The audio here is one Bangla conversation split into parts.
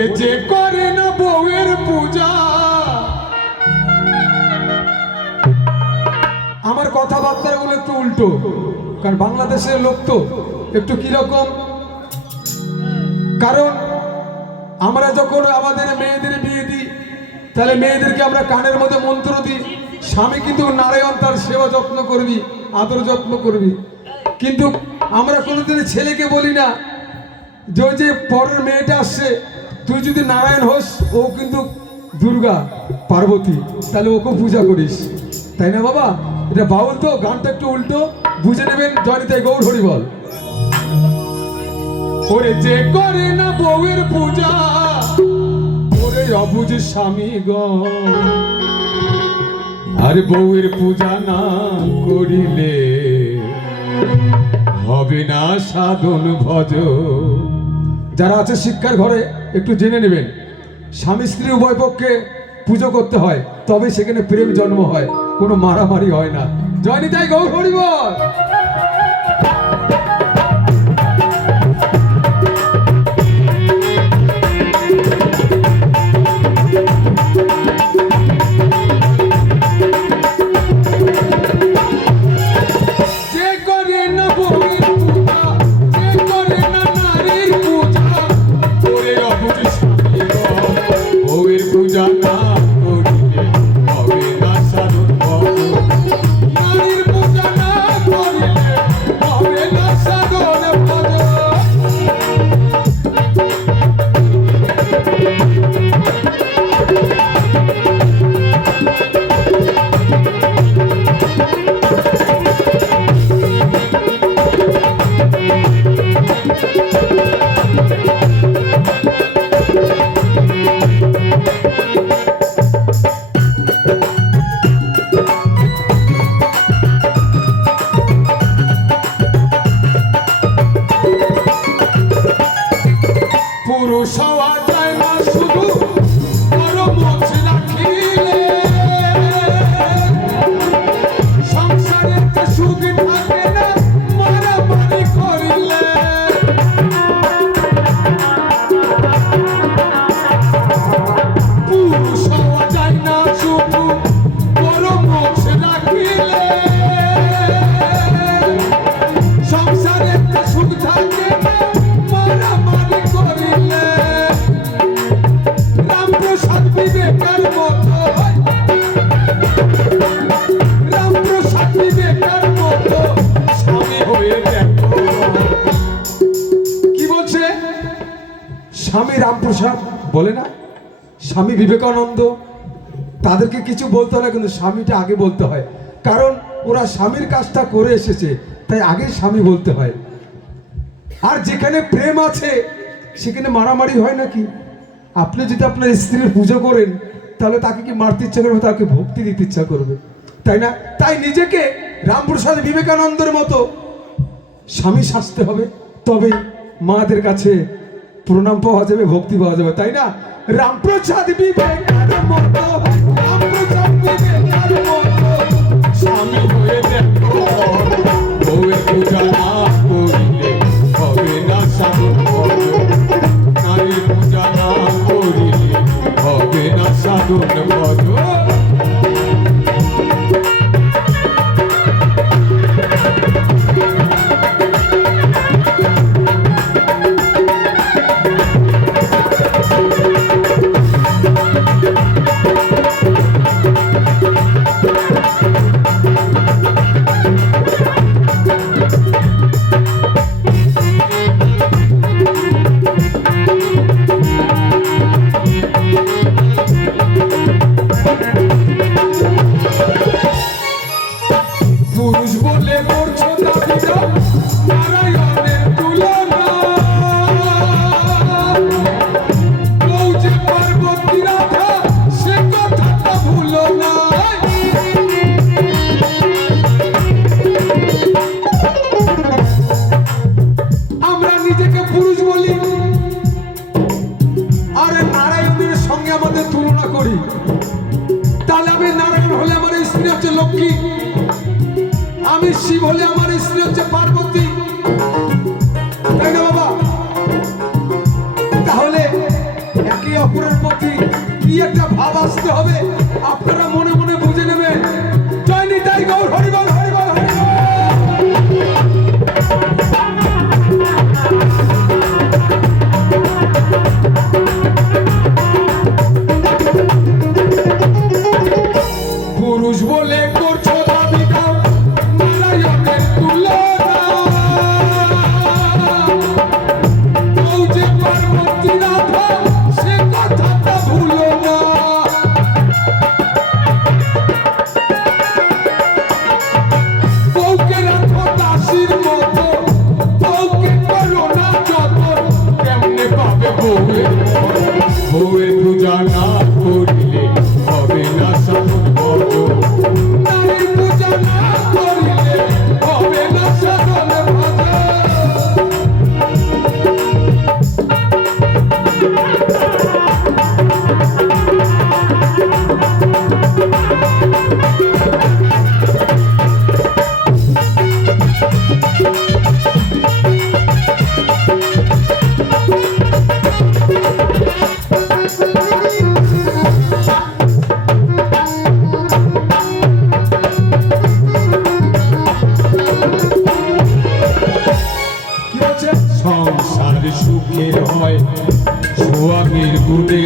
ওরে যে করে না বউয়ের পূজা। আমার কথাবার্তাগুলো একটু উল্টো, কারণ বাংলাদেশের লোক তো একটু কিরকম, কারণ আমরা যখন আমাদের মেয়েদের বিয়ে দিই তাহলে মেয়েদেরকে আমরা কানের মধ্যে মন্ত্র দিই, স্বামী কিন্তু নারায়ণ তার সেবা যত্ন করবি, আদর যত্ন করবি। কিন্তু আমরা কোনোদিন ছেলেকে বলি না যে ওই যে পরের মেয়েটা আসছে তুই যদি নারায়ণ হোস, ও কিন্তু দুর্গা পার্বতী, তাহলে ওকে পূজা করিস, তাই না বাবা? এটা বাউল তো, গানটা একটু উল্টো, বুঝে নেবেন। জয়নিতাই গৌর হরি বল। ওরে যে করে না বউয়ের পূজা, ওরে অবুঝ স্বামী গো, আর বউয়ের পূজা না করিলে হবে না সাধন ভজ। যারা আছে শিক্ষার ঘরে একটু জেনে নেবেন, স্বামী স্ত্রী উভয় পক্ষে পুজো করতে হয়, তবে সেখানে প্রেম জন্ম হয়, কোনো মারামারি হয় না। জয়নিতাই গৌর হরি বল। স্বামী রামপ্রসাদ বলে না, স্বামী বিবেকানন্দ, তাদেরকে কিছু বলতে হয় না, কিন্তু স্বামীটা আগে বলতে হয়, কারণ ওরা স্বামীর কাজটা করে এসেছে, তাই আগে স্বামী বলতে হয়। আর যেখানে প্রেম আছে সেখানে মারামারি হয় নাকি? আপনি যদি আপনার স্ত্রীর পুজো করেন তাহলে তাকে কি মারতে ইচ্ছা করবে? তাকে ভক্তি দিতে ইচ্ছা করবে, তাই না? তাই নিজেকে রামপ্রসাদ বিবেকানন্দের মতো স্বামী সাজতে হবে, তবে মাদের কাছে প্রণাম পাওয়া যাবে, ভক্তি পাওয়া যাবে, তাই না? রামপ্রসাদ বিবেকানন্দের মতো, রামপ্রসাদ বিবেকানন্দের মতো স্বামী হয়ে দেখো, বউয়ের পূজা না করিলে হবে না সাধন ভজ, নারীর পূজা না করিলে হবে না সাধন ভজ। লক্ষ্মী, আমি শিব হলে আমার স্ত্রী হচ্ছে পার্বতী, তাই না বাবা? তাহলে অপরের প্রতি কি একটা ভাব আসতে হবে আপনারা মনে মনে বুঝে নেবেন। জয় নিতাই গৌর, হরিবল হরিবল হরিবল। পুরুষ বলে করছো দাবি দাও নারায়ণের তুলনা, ও যে পার্বতী রাধা সে কথাটা ভুলো না। বউকে রাখো দাসীর মতো, বউকে করো না যতন, কেমনে পাবে বউয়ের মন? বউয়ের পূজা না করিলে হবে না সাধন ভজন, নারীর পূজা না করিলে হবে না সাধন ভজন। সংসার সুখের হয় স্বামীর গুণে,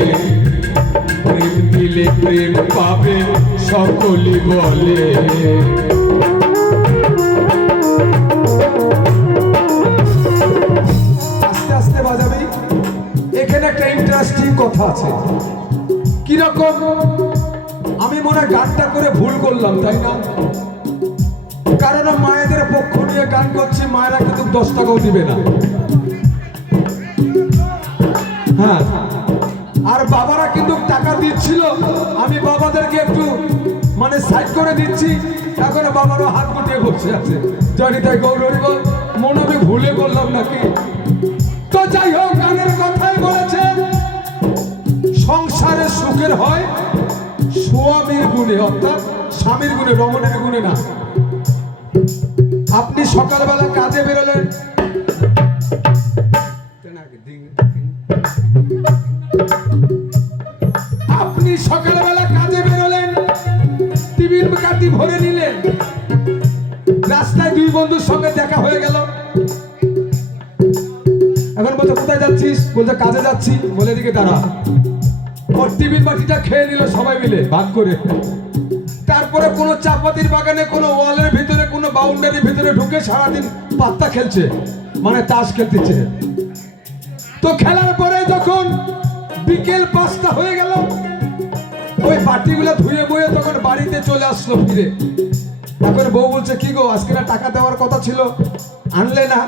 প্রেম দিলে প্রেম পাবে সকলে বলে। আস্তে আস্তে বাজাবি, এখানে একটা ইন্টারেস্টিং কথা আছে। কিরকম? আমি মনে হয় গানটা করে ভুল করলাম, তাই না? কারণ মায়েদের পক্ষ নিয়ে গান করছি, মায়েরা কিন্তু 10 টাকাও দিবে না। হ্যাঁ, আর বাবারা কিন্তু টাকা দিচ্ছিল, আমি বাবাদেরকে একটু মানে সাইড করে দিচ্ছি। এখন বাবারও হাত গুটিয়ে বসে আছে। জয় নিতাই গৌর হরিবল। মনে আমি ভুলে করলাম নাকি? তো যাই হোক, গানের কথাই বলেছে সংসারে সুখের হয় স্বামীর গুণে, অর্থাৎ স্বামীর গুণে, রমণের গুণে না। আপনি সকালবেলা কাজে বেরোলেন, আপনি সকালবেলা কাজে বেরোলেন, টিফিন কাটি ভরে নিলেন, রাস্তায় 2 বন্ধুর সঙ্গে দেখা হয়ে গেল। এখন বলছে কোথায় যাচ্ছিস? বলছে কাজে যাচ্ছি। বলে দিকে দাঁড়া। ওর টিফিন বাটিটা খেয়ে নিল সবাই মিলে ভাগ করে। তারপরে কোনো চাপাতির বাগানে, কোনো ওয়ালের ভিতরে, কোনো বাউন্ডারির ভিতরে ঢুকে সারাদিন পাত্তা খেলছে, মানে তাস খেলতেছে। তো খেলার পরে যখন বিকেল 5টা হয়ে গেল, ওই বাটিগুলো ধুয়ে বয়ে তখন বাড়িতে চলে আসলো ফিরে। এখন বউ বলছে কি গো, আজকে না টাকা দেওয়ার কথা ছিল, আনলে না?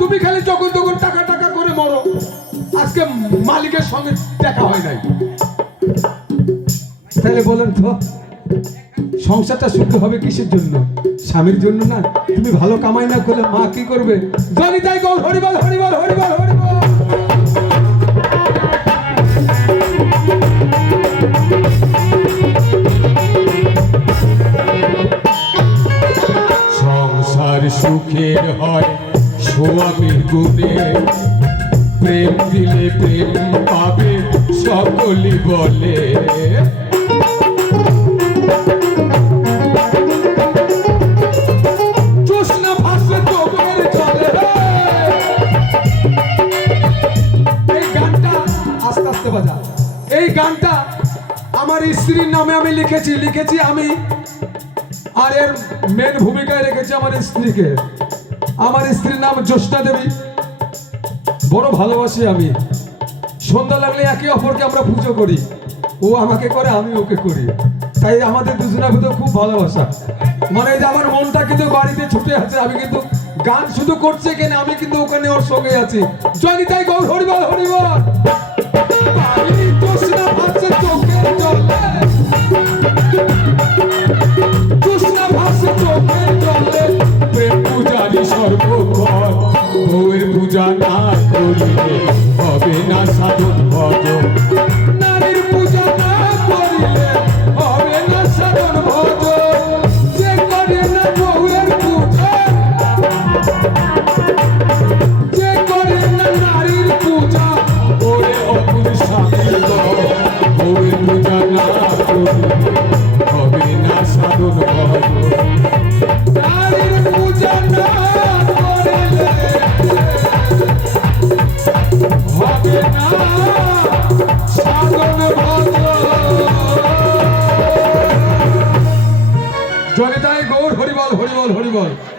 তুমি খালি যখন তখন টাকা টাকা করে মরো, আজকে মালিকের সঙ্গে দেখা হয় নাই। তাহলে বলেন তো সংসারটা সুখ হবে কিসের জন্য? স্বামীর জন্য না? তুমি ভালো কামাই না করলে মা কি করবে? জয় নিতাই গৌর, হরিবল হরিবল হরিবল হরিবল। সংসার সুখের হয় স্বামীর গুণে, প্রেম দিলে প্রেম পাবে সকলে বলে। এই গানটা আমার স্ত্রীর নামে আমি লিখেছি আমি, আর এর মেন ভূমিকায় রেখেছি আমার স্ত্রীকে। আমার স্ত্রীর নাম জ্যোৎস্না দেবী। বড় ভালোবাসি আমি। সন্ধ্যা লাগলে একে অপরকে আমরা পুজো করি, ও আমাকে করে আমি ওকে করি, তাই আমাদের দুজনের ভিতরে খুব ভালোবাসা। মানে যে আমার মনটা কিন্তু বাড়িতে ছুটে আছে, আমি কিন্তু গান শুধু করছে কেন, আমি কিন্তু ওখানে ওর সঙ্গে আছি। জয় নিতাই গৌর, হরিবল হরিবল। জ্যোৎস্না ভাসছে চোখের জলে, জ্যোৎস্না ভাসছে চোখের জলে, প্রেম পূজারি সর্বক্ষণ, বউয়ের পূজা না করিলে হবে না সাধন ভজন, নারীর পূজা না করিলে হবে না সাধন ভজন, যে করে না বউয়ের পূজা, যে করে না নারীর পূজা, ওরে বল